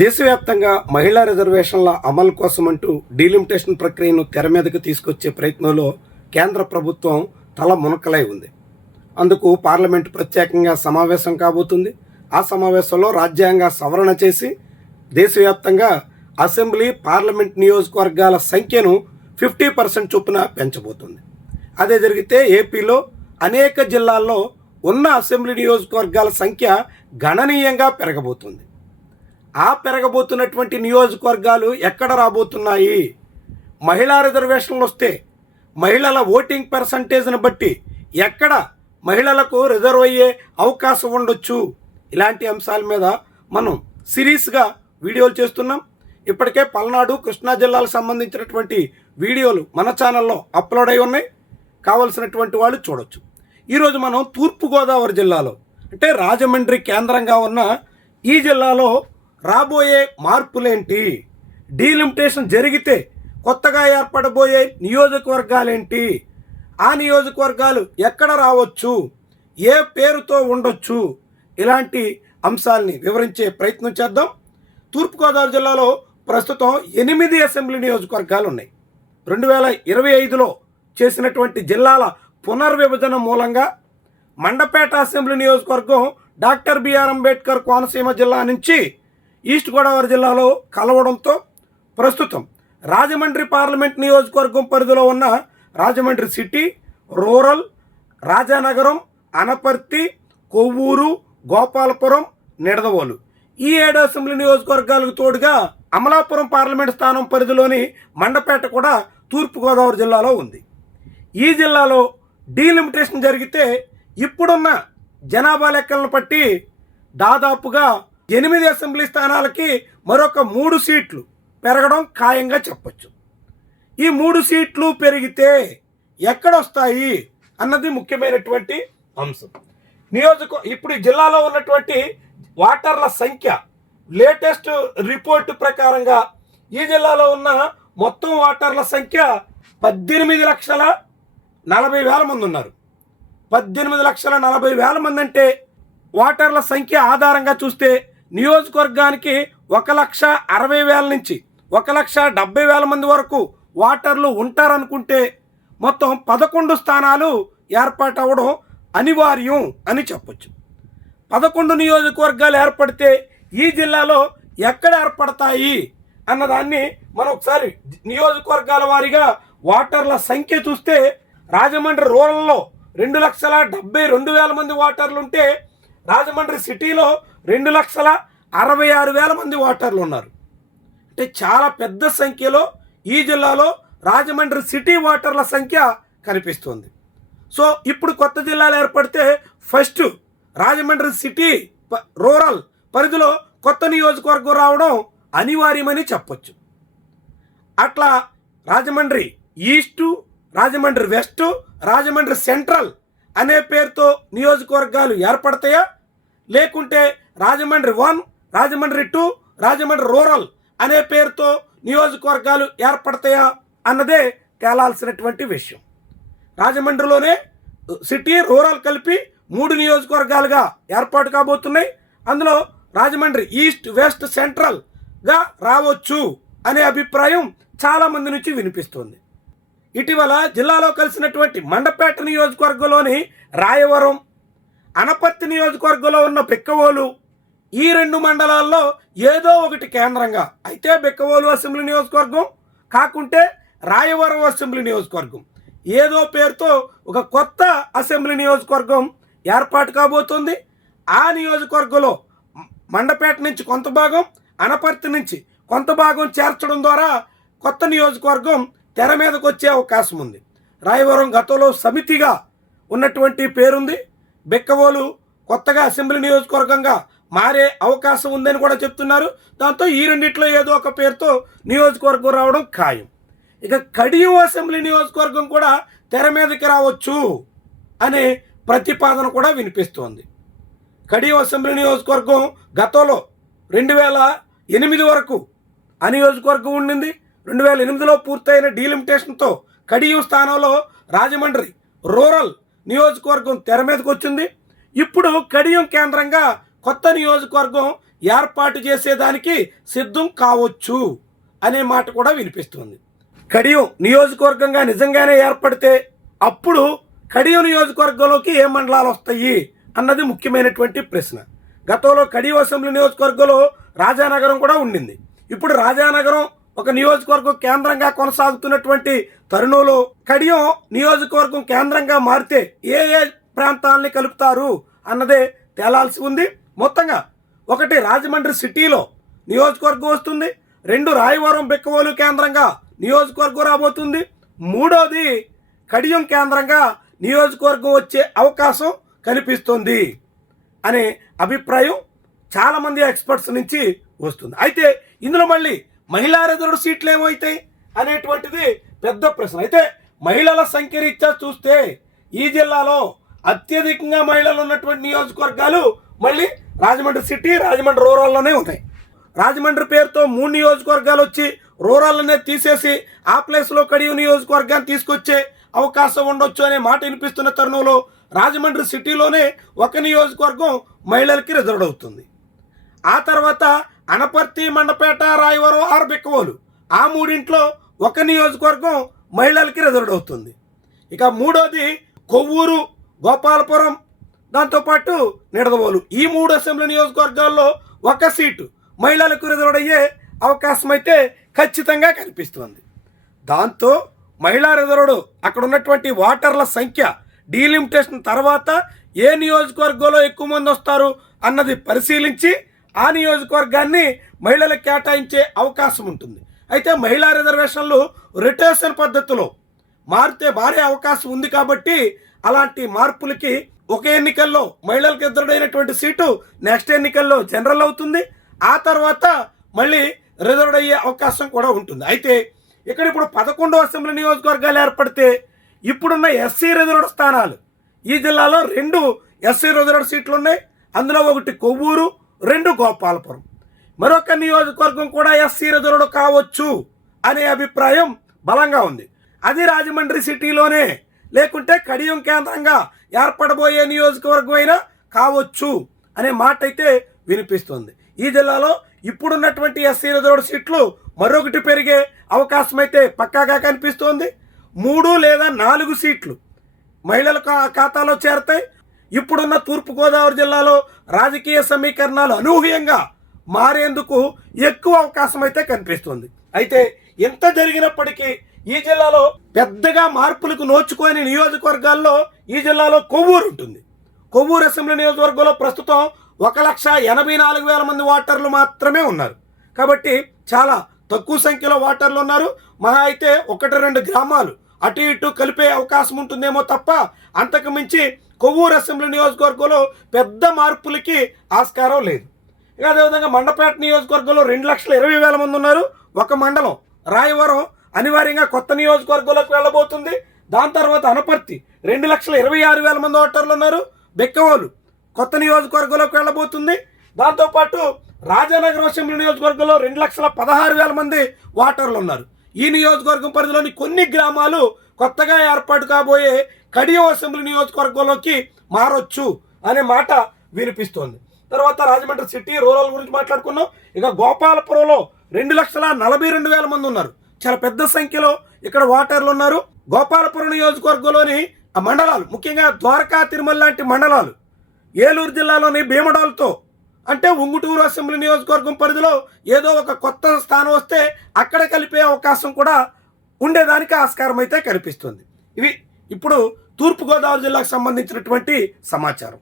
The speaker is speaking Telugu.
దేశవ్యాప్తంగా మహిళా రిజర్వేషన్ల అమలు కోసమంటూ డీలిమిటేషన్ ప్రక్రియను తెర మీదకు తీసుకొచ్చే ప్రయత్నంలో కేంద్ర ప్రభుత్వం తల మునకలై ఉంది. అందుకు పార్లమెంటు ప్రత్యేకంగా సమావేశం కాబోతుంది. ఆ సమావేశంలో రాజ్యాంగ సవరణ చేసి దేశవ్యాప్తంగా అసెంబ్లీ పార్లమెంట్ నియోజకవర్గాల సంఖ్యను 50% చొప్పున పెంచబోతుంది. అదే జరిగితే ఏపీలో అనేక జిల్లాల్లో ఉన్న అసెంబ్లీ నియోజకవర్గాల సంఖ్య గణనీయంగా పెరగబోతుంది. ఆ పెరగబోతున్నటువంటి నియోజకవర్గాలు ఎక్కడ రాబోతున్నాయి? మహిళా రిజర్వేషన్లు వస్తే మహిళల ఓటింగ్ పర్సంటేజ్ని బట్టి ఎక్కడ మహిళలకు రిజర్వ్ అయ్యే అవకాశం ఉండొచ్చు? ఇలాంటి అంశాల మీద మనం సిరీస్గా వీడియోలు చేస్తున్నాం. ఇప్పటికే పల్నాడు, కృష్ణా జిల్లాలకు సంబంధించినటువంటి వీడియోలు మన ఛానల్లో అప్లోడ్ అయి ఉన్నాయి. కావలసినటువంటి వాళ్ళు చూడొచ్చు. ఈరోజు మనం తూర్పుగోదావరి జిల్లాలో అంటే రాజమండ్రి కేంద్రంగా ఉన్న ఈ జిల్లాలో రాబోయే మార్పులేంటి, డీలిమిటేషన్ జరిగితే కొత్తగా ఏర్పడబోయే నియోజకవర్గాలేంటి, ఆ నియోజకవర్గాలు ఎక్కడ రావచ్చు, ఏ పేరుతో ఉండొచ్చు, ఇలాంటి అంశాలని వివరించే ప్రయత్నం చేద్దాం. తూర్పుగోదావరి జిల్లాలో ప్రస్తుతం 8 అసెంబ్లీ నియోజకవర్గాలు ఉన్నాయి. 2025లో చేసినటువంటి జిల్లాల పునర్విభజన మూలంగా మండపేట అసెంబ్లీ నియోజకవర్గం డాక్టర్ బిఆర్ అంబేద్కర్ కోనసీమ జిల్లా నుంచి ఈస్ట్ గోదావరి జిల్లాలో కలవడంతో ప్రస్తుతం రాజమండ్రి పార్లమెంట్ నియోజకవర్గం పరిధిలో ఉన్న రాజమండ్రి సిటీ, రూరల్, రాజానగరం, అనపర్తి, కొవ్వూరు, గోపాలపురం, నిడదవోలు ఈ 7 అసెంబ్లీ నియోజకవర్గాలకు తోడుగా అమలాపురం పార్లమెంట్ స్థానం పరిధిలోని మండపేట కూడా తూర్పుగోదావరి జిల్లాలో ఉంది. ఈ జిల్లాలో డీలిమిటేషన్ జరిగితే ఇప్పుడున్న జనాభా లెక్కలను బట్టి దాదాపుగా 8 అసెంబ్లీ స్థానాలకి మరొక 3 సీట్లు పెరగడం ఖాయంగా చెప్పచ్చు. ఈ 3 సీట్లు పెరిగితే ఎక్కడొస్తాయి అన్నది ముఖ్యమైనటువంటి అంశం. ఇప్పుడు ఈ జిల్లాలో ఉన్నటువంటి ఓటర్ల సంఖ్య లేటెస్ట్ రిపోర్టు ప్రకారంగా ఈ జిల్లాలో ఉన్న మొత్తం ఓటర్ల సంఖ్య 18,40,000 మంది ఉన్నారు. 18,40,000 మంది అంటే ఓటర్ల సంఖ్య ఆధారంగా చూస్తే నియోజకవర్గానికి 1,60,000 నుంచి 1,70,000 మంది వరకు ఓటర్లు ఉంటారనుకుంటే మొత్తం 11 స్థానాలు ఏర్పాటు అవ్వడం అనివార్యం అని చెప్పొచ్చు. 11 నియోజకవర్గాలు ఏర్పడితే ఈ జిల్లాలో ఎక్కడ ఏర్పడతాయి అన్నదాన్ని మనం ఒకసారి నియోజకవర్గాల వారీగా ఓటర్ల సంఖ్య చూస్తే రాజమండ్రి రూరల్లో 2,72,000 మంది ఓటర్లు ఉంటే రాజమండ్రి సిటీలో 2,66,000 మంది ఓటర్లు ఉన్నారు. అంటే చాలా పెద్ద సంఖ్యలో ఈ జిల్లాలో రాజమండ్రి సిటీ ఓటర్ల సంఖ్య కనిపిస్తుంది. సో ఇప్పుడు కొత్త జిల్లాలు ఏర్పడితే ఫస్ట్ రాజమండ్రి సిటీ, రూరల్ పరిధిలో కొత్త నియోజకవర్గం రావడం అనివార్యమని చెప్పొచ్చు. అట్లా Rajahmundry east, Rajahmundry west, Rajahmundry central అనే పేరుతో నియోజకవర్గాలు ఏర్పడతాయా, లేకుంటే రాజమండ్రి 1, రాజమండ్రి 2, రాజమండ్రి రూరల్ అనే పేరుతో నియోజకవర్గాలు ఏర్పడతాయా అన్నదే తేలాల్సినటువంటి విషయం. రాజమండ్రిలోనే సిటీ, రూరల్ కలిపి 3 నియోజకవర్గాలుగా ఏర్పాటు కాబోతున్నాయి. అందులో రాజమండ్రి ఈస్ట్, వెస్ట్, సెంట్రల్గా రావచ్చు అనే అభిప్రాయం చాలామంది నుంచి వినిపిస్తుంది. ఇటీవల జిల్లాలో కలిసినటువంటి మండపేట నియోజకవర్గంలోని రాయవరం, అనపర్తి నియోజకవర్గంలో ఉన్న బిక్కవోలు ఈ 2 మండలాల్లో ఏదో ఒకటి కేంద్రంగా అయితే బిక్కవోలు అసెంబ్లీ నియోజకవర్గం కాకుంటే రాయవరం అసెంబ్లీ నియోజకవర్గం ఏదో పేరుతో ఒక కొత్త అసెంబ్లీ నియోజకవర్గం ఏర్పాటు కాబోతుంది. ఆ నియోజకవర్గంలో మండపేట నుంచి కొంత భాగం, అనపర్తి నుంచి కొంత భాగం చేర్చడం ద్వారా కొత్త నియోజకవర్గం తెర మీదకు వచ్చే అవకాశం ఉంది. రాయవరం గతంలో సమితిగా ఉన్నటువంటి పేరుంది. బిక్కవోలు కొత్తగా అసెంబ్లీ నియోజకవర్గంగా మారే అవకాశం ఉందని కూడా చెప్తున్నారు. దాంతో ఈ రెండిట్లో ఏదో ఒక పేరుతో నియోజకవర్గం రావడం ఖాయం. ఇక కడియం అసెంబ్లీ నియోజకవర్గం కూడా తెర మీదకి రావచ్చు అనే ప్రతిపాదన కూడా వినిపిస్తోంది. కడియం అసెంబ్లీ నియోజకవర్గం గతంలో 2008 వరకు ఆ నియోజకవర్గం ఉండింది. 2008లో పూర్తయిన డీలిమిటేషన్తో కడియం స్థానంలో రాజమండ్రి రూరల్ నియోజకవర్గం తెర మీదకి వచ్చింది. ఇప్పుడు కడియం కేంద్రంగా కొత్త నియోజకవర్గం ఏర్పాటు చేసేదానికి సిద్ధం కావచ్చు అనే మాట కూడా వినిపిస్తుంది. కడియం నియోజకవర్గంగా నిజంగానే ఏర్పడితే అప్పుడు కడియం నియోజకవర్గంలోకి ఏ మండలాలు వస్తాయి అన్నది ముఖ్యమైనటువంటి ప్రశ్న. గతంలో కడియం అసెంబ్లీ నియోజకవర్గంలో రాజానగరం కూడా ఉండింది. ఇప్పుడు రాజానగరం ఒక నియోజకవర్గం కేంద్రంగా కొనసాగుతున్నటువంటి తరుణంలో కడియం నియోజకవర్గం కేంద్రంగా మారితే ఏ ఏ ప్రాంతాలని కలుపుతారు అన్నదే తేలాల్సి ఉంది. మొత్తంగా ఒకటి రాజమండ్రి సిటీలో నియోజకవర్గం వస్తుంది, 2 రాయవరం బిక్కవోలు కేంద్రంగా నియోజకవర్గం రాబోతుంది, 3వది కడియం కేంద్రంగా నియోజకవర్గం వచ్చే అవకాశం కనిపిస్తుంది అనే అభిప్రాయం చాలామంది ఎక్స్పర్ట్స్ నుంచి వస్తుంది. అయితే ఇందులో మళ్ళీ మహిళా రిజర్వ్డ్ సీట్లు ఏమవుతాయి అనేటువంటిది పెద్ద ప్రశ్న. అయితే మహిళల సంఖ్య రీత్యా చూస్తే ఈ జిల్లాలో అత్యధికంగా మహిళలు ఉన్నటువంటి నియోజకవర్గాలు మళ్ళీ రాజమండ్రి సిటీ, రాజమండ్రి రూరల్లోనే ఉన్నాయి. రాజమండ్రి పేరుతో 3 నియోజకవర్గాలు వచ్చి రూరల్లోనే తీసేసి ఆ ప్లేస్లో కడియం నియోజకవర్గాన్ని తీసుకొచ్చే అవకాశం ఉండొచ్చు అనే మాట వినిపిస్తున్న తరుణంలో రాజమండ్రి సిటీలోనే ఒక నియోజకవర్గం మహిళలకి రిజర్వ్డ్ అవుతుంది. ఆ తర్వాత అనపర్తి, మండపేట, రాయవరం, బిక్కవోలు ఆ 3 ఒక నియోజకవర్గం మహిళలకి రిజర్వ్డ్ అవుతుంది. ఇక 3వది కొవ్వూరు, గోపాలపురం, దాంతోపాటు నిడదవోలు ఈ 3 అసెంబ్లీ నియోజకవర్గాల్లో ఒక సీటు మహిళలకు రిజర్వ్డ్ అయ్యే అవకాశం అయితే ఖచ్చితంగా కనిపిస్తుంది. దాంతో మహిళా రిజర్వ్డ్ అక్కడ ఉన్నటువంటి ఓటర్ల సంఖ్య డీలిమిటేషన్ తర్వాత ఏ నియోజకవర్గంలో ఎక్కువ మంది వస్తారు అన్నది పరిశీలించి ఆ నియోజకవర్గాన్ని మహిళలకు కేటాయించే అవకాశం ఉంటుంది. అయితే మహిళా రిజర్వేషన్లు రొటేషన్ పద్ధతిలో మారే అవకాశం ఉంది కాబట్టి అలాంటి మార్పులకి ఒక ఎన్నికల్లో మహిళలకు ఎదురైనటువంటి సీటు నెక్స్ట్ ఎన్నికల్లో జనరల్ అవుతుంది. ఆ తర్వాత మళ్ళీ రిజర్వ్డ్ అయ్యే అవకాశం కూడా ఉంటుంది. అయితే ఇక్కడ ఇప్పుడు 11 అసెంబ్లీ నియోజకవర్గాలు ఏర్పడితే ఇప్పుడున్న ఎస్సీ రిజర్వ్డ్ స్థానాలు ఈ జిల్లాలో 2 ఎస్సీ రిజర్వ్డ్ సీట్లు ఉన్నాయి. అందులో ఒకటి కొవ్వూరు, 2 గోపాలపురం. మరొక నియోజకవర్గం కూడా ఎస్సీ రిజర్వ్డ్ కావచ్చు అనే అభిప్రాయం బలంగా ఉంది. అది రాజమండ్రి సిటీలోనే, లేకుంటే కడియం కేంద్రంగా ఏర్పడబోయే నియోజకవర్గం అయినా కావచ్చు అనే మాట అయితే వినిపిస్తుంది. ఈ జిల్లాలో ఇప్పుడున్నటువంటి ఎస్సీ రిజర్వ్డ్ సీట్లు మరొకటి పెరిగే అవకాశం అయితే పక్కాగా కనిపిస్తోంది. 3 లేదా 4 సీట్లు మహిళల ఖాతాలో చేరతాయి. ఇప్పుడున్న తూర్పుగోదావరి జిల్లాలో రాజకీయ సమీకరణాలు అనూహ్యంగా మారేందుకు ఎక్కువ అవకాశం అయితే కనిపిస్తుంది. అయితే ఎంత జరిగినప్పటికీ ఈ జిల్లాలో పెద్దగా మార్పులకు నోచుకోని నియోజకవర్గాల్లో ఈ జిల్లాలో కొవ్వూరు ఉంటుంది. కొవ్వూరు అసెంబ్లీ నియోజకవర్గంలో ప్రస్తుతం 1,84,000 మంది ఓటర్లు మాత్రమే ఉన్నారు. కాబట్టి చాలా తక్కువ సంఖ్యలో ఓటర్లు ఉన్నారు. మహా అయితే 1-2 గ్రామాలు అటు ఇటు కలిపే అవకాశం ఉంటుందేమో తప్ప అంతకు మించి కొవ్వూరు అసెంబ్లీ నియోజకవర్గంలో పెద్ద మార్పులకి ఆస్కారం లేదు. ఇక అదేవిధంగా మండపేట నియోజకవర్గంలో 2,20,000 మంది ఉన్నారు. ఒక మండలం రాయవరం అనివార్యంగా కొత్త నియోజకవర్గంలోకి వెళ్ళబోతుంది. దాని తర్వాత అనపర్తి 2,26,000 మంది ఓటర్లు ఉన్నారు. బిక్కవోలు కొత్త నియోజకవర్గంలోకి వెళ్ళబోతుంది. దాంతోపాటు రాజానగరం అసెంబ్లీ నియోజకవర్గంలో 2,16,000 మంది ఓటర్లు ఉన్నారు. ఈ నియోజకవర్గం పరిధిలోని కొన్ని గ్రామాలు కొత్తగా ఏర్పాటు కాబోయే కడియం అసెంబ్లీ నియోజకవర్గంలోకి మారొచ్చు అనే మాట వినిపిస్తోంది. తర్వాత రాజమండ్రి సిటీ, రూరల్ గురించి మాట్లాడుకున్నాం. ఇక గోపాలపురంలో 2,42,000 మంది ఉన్నారు. చాలా పెద్ద సంఖ్యలో ఇక్కడ ఓటర్లు ఉన్నారు. గోపాలపురం నియోజకవర్గంలోని ఆ మండలాలు, ముఖ్యంగా ద్వారకా, తిరుమల లాంటి మండలాలు ఏలూరు జిల్లాలోని భీమడోల్తో అంటే ఉంగుటూరు అసెంబ్లీ నియోజకవర్గం పరిధిలో ఏదో ఒక కొత్త స్థానం వస్తే అక్కడ కలిపే అవకాశం కూడా ఉండేదానికి ఆస్కారం అయితే కనిపిస్తుంది. ఇవి ఇప్పుడు తూర్పుగోదావరి జిల్లాకు సంబంధించినటువంటి సమాచారం.